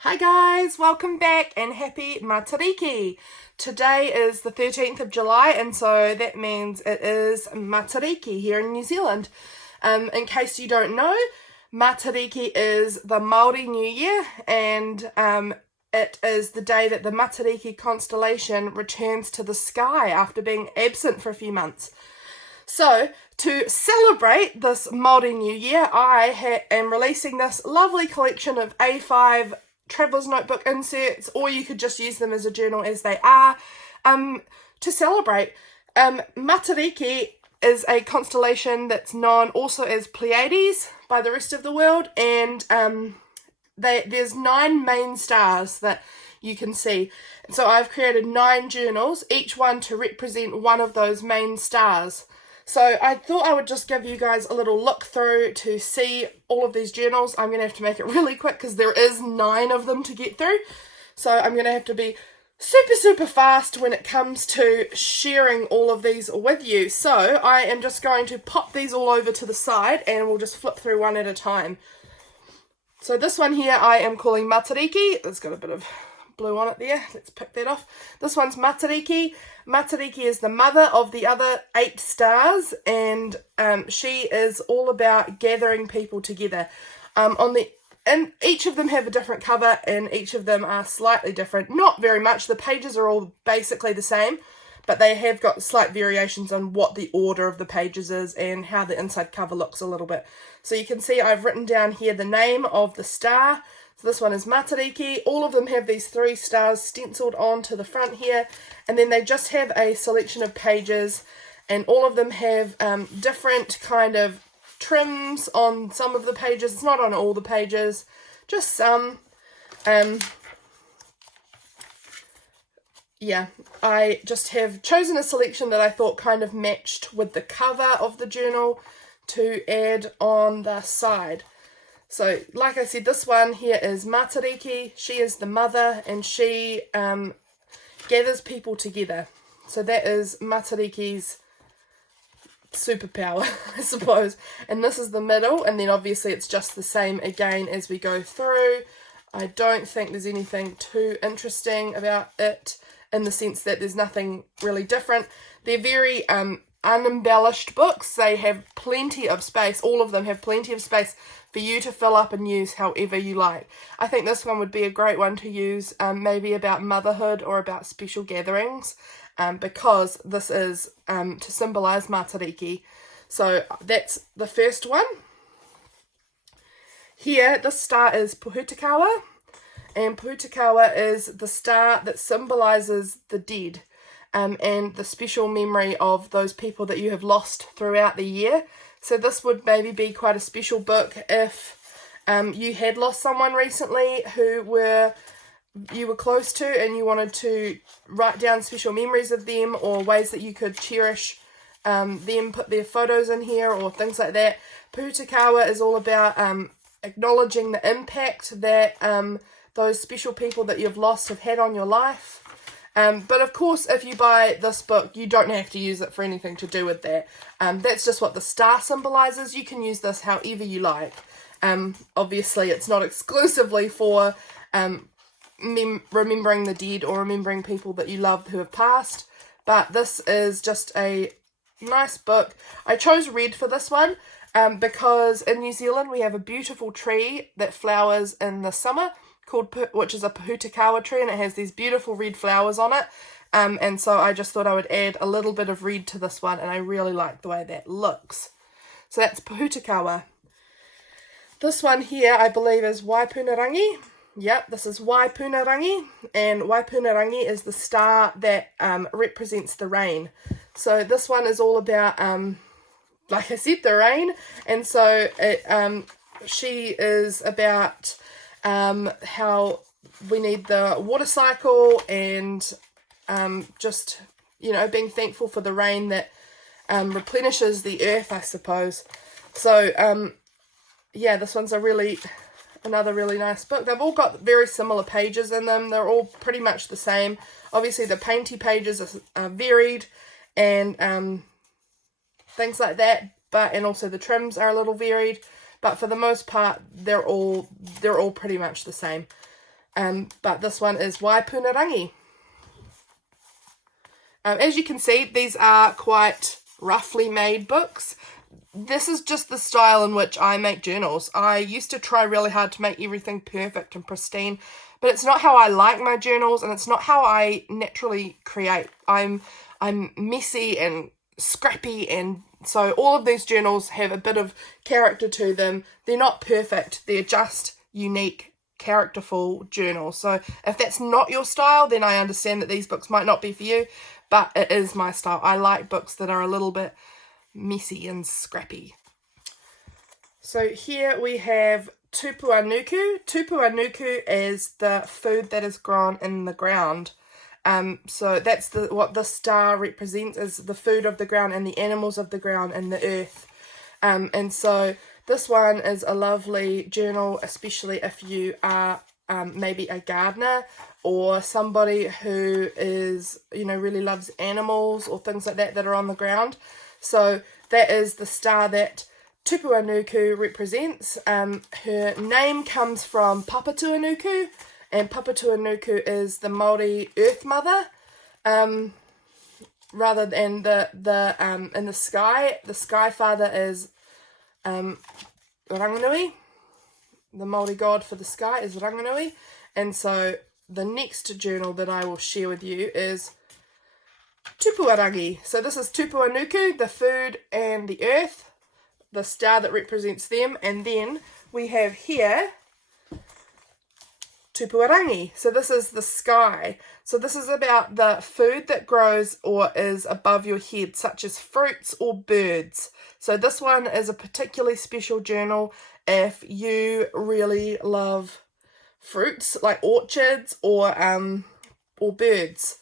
Hi guys, welcome back and happy Matariki. Today is the 13th of July and so that means it is Matariki here in New Zealand. In case you don't know, Matariki is the Maori New Year and it is the day that the Matariki constellation returns to the sky after being absent for a few months. So, to celebrate this Maori New Year, I am releasing this lovely collection of A5 traveller's notebook inserts, or you could just use them as a journal as they are, to celebrate. Matariki is a constellation that's known also as Pleiades by the rest of the world, and there's 9 main stars that you can see. So I've created 9 journals, each one to represent one of those main stars. So I thought I would just give you guys a little look through to see all of these journals. I'm going to have to make it really quick because there is 9 of them to get through. So I'm going to have to be super fast when it comes to sharing all of these with you. So I am just going to pop these all over to the side and we'll just flip through one at a time. So this one here I am calling Matariki. It's got a bit of blue on it there. Let's pick that off. This one's Matariki. Matariki is the mother of the other 8 stars, and she is all about gathering people together. And each of them have a different cover, and each of them are slightly different. Not very much. The pages are all basically the same, but they have got slight variations on what the order of the pages is and how the inside cover looks a little bit. So you can see I've written down here the name of the star. So this one is Matariki. All of them have these 3 stars stenciled onto the front here, and then they just have a selection of pages, and all of them have different kind of trims on some of the pages. It's not on all the pages, just some. Yeah, I just have chosen a selection that I thought kind of matched with the cover of the journal to add on the side. So, like I said, this one here is Matariki. She is the mother and she gathers people together. So that is Matariki's superpower, I suppose. And this is the middle, and then obviously it's just the same again as we go through. I don't think there's anything too interesting about it in the sense that there's nothing really different. They're very unembellished books. They have plenty of space. All of them have plenty of space for you to fill up and use however you like. I think this one would be a great one to use maybe about motherhood or about special gatherings, because this is to symbolise Matariki. So that's the first one. Here, this star is Pohutukawa, and Pohutukawa is the star that symbolises the dead. And the special memory of those people that you have lost throughout the year. So this would maybe be quite a special book if you had lost someone recently who you were close to, and you wanted to write down special memories of them or ways that you could cherish them, put their photos in here or things like that. Pohutukawa is all about acknowledging the impact that those special people that you've lost have had on your life. But of course, if you buy this book, you don't have to use it for anything to do with that. That's just what the star symbolises. You can use this however you like. Obviously, it's not exclusively for remembering the dead or remembering people that you loved who have passed. But this is just a nice book. I chose red for this one because in New Zealand we have a beautiful tree that flowers in the summer, which is a Pohutukawa tree, and it has these beautiful red flowers on it, and so I just thought I would add a little bit of red to this one, and I really like the way that looks. So that's Pohutukawa. This one here I believe is Waipunarangi. Yep, this is Waipunarangi, and Waipunarangi is the star that represents the rain. So this one is all about, like I said, the rain, and so she is about how we need the water cycle and just, being thankful for the rain that replenishes the earth, I suppose. So, yeah, this one's another really nice book. They've all got very similar pages in them. They're all pretty much the same. Obviously, the painty pages are varied and things like that, and also the trims are a little varied. But for the most part, they're all pretty much the same. but this one is Waipunarangi. As you can see, these are quite roughly made books. This is just the style in which I make journals. I used to try really hard to make everything perfect and pristine, but it's not how I like my journals, and it's not how I naturally create. I'm messy and scrappy, and so all of these journals have a bit of character to them. They're not perfect, they're just unique, characterful journals. So if that's not your style, then I understand that these books might not be for you, but it is my style. I like books that are a little bit messy and scrappy. So here we have Tupu Nuku. Tupu Nuku is the food that is grown in the ground. So that's what the star represents, is the food of the ground and the animals of the ground and the earth. And so this one is a lovely journal, especially if you are maybe a gardener or somebody who is, really loves animals or things like that are on the ground. So that is the star that Tupu Nuku represents. Her name comes from Pohutukawa, and Pohutukawa is the Maori Earth Mother. Rather than the in the Sky Father is Ranganui. The Maori god for the sky is Ranganui. And so the next journal that I will share with you is Tupurangi. So this is Tupu Nuku, the food and the earth, the star that represents them. And then we have here Tupurangi. So this is the sky. So this is about the food that grows or is above your head, such as fruits or birds. So this one is a particularly special journal if you really love fruits, like orchids or birds.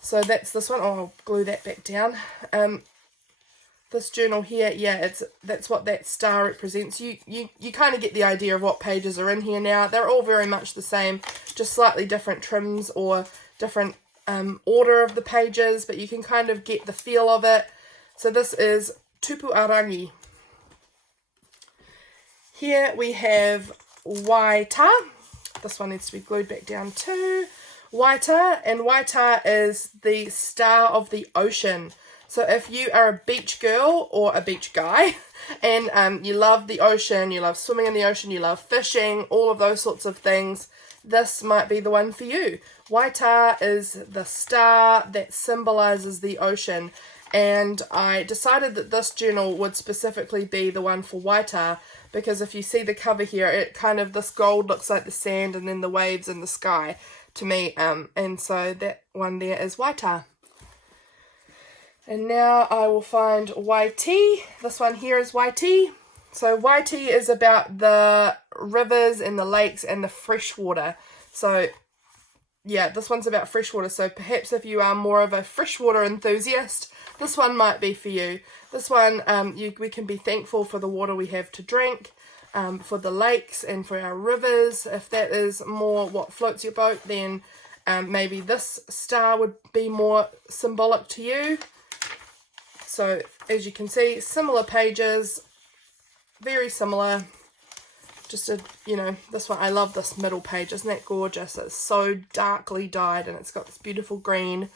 So that's this one. Oh, I'll glue that back down. This journal here, that's what that star represents. You kind of get the idea of what pages are in here now. They're all very much the same, just slightly different trims or different order of the pages, but you can kind of get the feel of it. So this is Tupurangi. Here we have Waita. This one needs to be glued back down too. Waita, and Waita is the star of the ocean. So if you are a beach girl or a beach guy and you love the ocean, you love swimming in the ocean, you love fishing, all of those sorts of things, this might be the one for you. Waita is the star that symbolizes the ocean, and I decided that this journal would specifically be the one for Waita because if you see the cover here, it kind of, this gold looks like the sand and then the waves in the sky to me, and so that one there is Waita. And now I will find Waiti. This one here is Waiti. So Waiti is about the rivers and the lakes and the freshwater. So yeah, this one's about freshwater. So perhaps if you are more of a freshwater enthusiast, this one might be for you. This one, we can be thankful for the water we have to drink, for the lakes and for our rivers. If that is more what floats your boat, then maybe this star would be more symbolic to you. So as you can see, similar pages, very similar. Just this one, I love this middle page. Isn't that gorgeous? It's so darkly dyed and it's got this beautiful green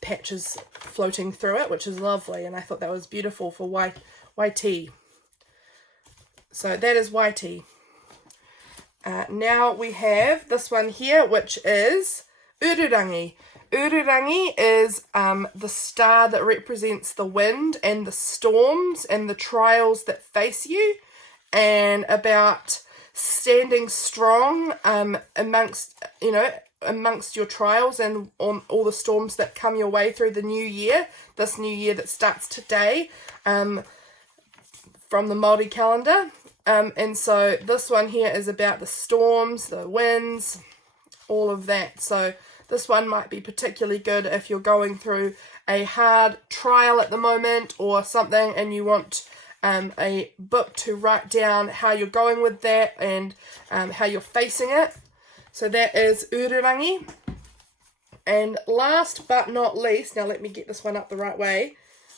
patches floating through it, which is lovely. And I thought that was beautiful for Waiti. So that is Waiti. Now we have this one here, which is Urangi. Urangi is the star that represents the wind and the storms and the trials that face you, and about standing strong amongst your trials and on all the storms that come your way through the new year, this new year that starts today from the Maori calendar. And so this one here is about the storms, the winds, all of that. So this one might be particularly good if you're going through a hard trial at the moment or something and you want a book to write down how you're going with that and how you're facing it. So that is Urangi. And last but not least, now let me get this one up the right way.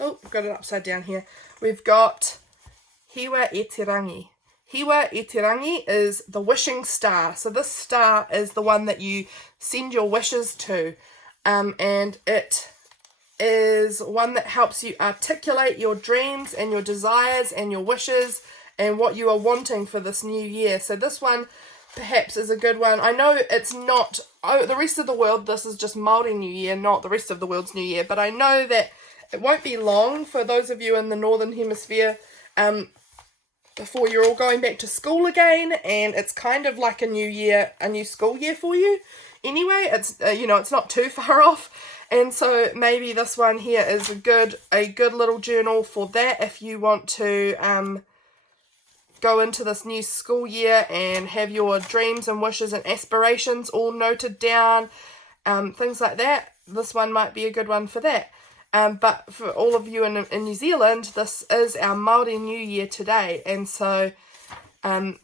Oh, I've got it upside down here. We've got Hiwa e Te Rangi. Hiwa Itirangi is the wishing star. So this star is the one that you send your wishes to. And it is one that helps you articulate your dreams and your desires and your wishes and what you are wanting for this new year. So this one perhaps is a good one. I know it's not the rest of the world. This is just Maori New Year, not the rest of the world's New Year. But I know that it won't be long for those of you in the Northern Hemisphere before you're all going back to school again, and it's kind of like a new year, a new school year for you. Anyway, it's it's not too far off, and so maybe this one here is a good little journal for that if you want to go into this new school year and have your dreams and wishes and aspirations all noted down, things like that. This one might be a good one for that. But for all of you in New Zealand, this is our Maori New Year today, and so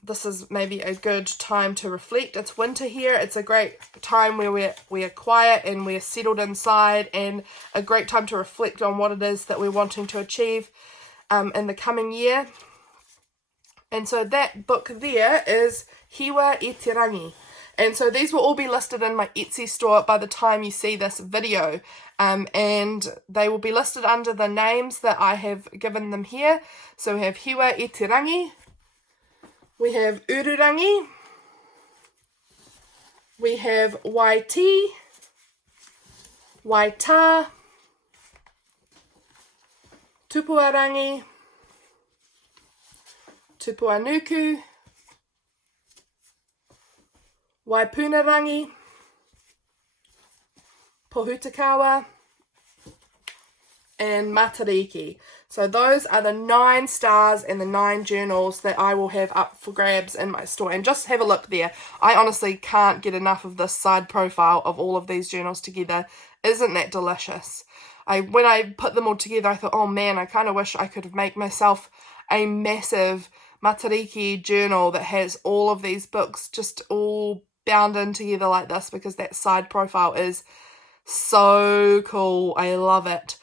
this is maybe a good time to reflect. It's winter here. It's a great time where we're quiet and we're settled inside, and a great time to reflect on what it is that we're wanting to achieve in the coming year. And so that book there is Hiwa Itirangi. And so these will all be listed in my Etsy store by the time you see this video. And they will be listed under the names that I have given them here. So we have Hiwa Itirangi, we have Urangi, we have Waiti, Waita, Tupurangi, Tupu Nuku, Waipunarangi, Pohutukawa, and Matariki. So those are the 9 stars and the 9 journals that I will have up for grabs in my store. And just have a look there. I honestly can't get enough of this side profile of all of these journals together. Isn't that delicious? When I put them all together, I thought, oh man, I kind of wish I could make myself a massive Matariki journal that has all of these books just all bound in together like this, because that side profile is so cool. I love it.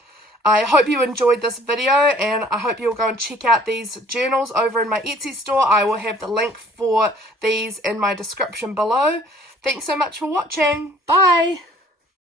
I hope you enjoyed this video, and I hope you'll go and check out these journals over in my Etsy store. I will have the link for these in my description below. Thanks so much for watching. Bye!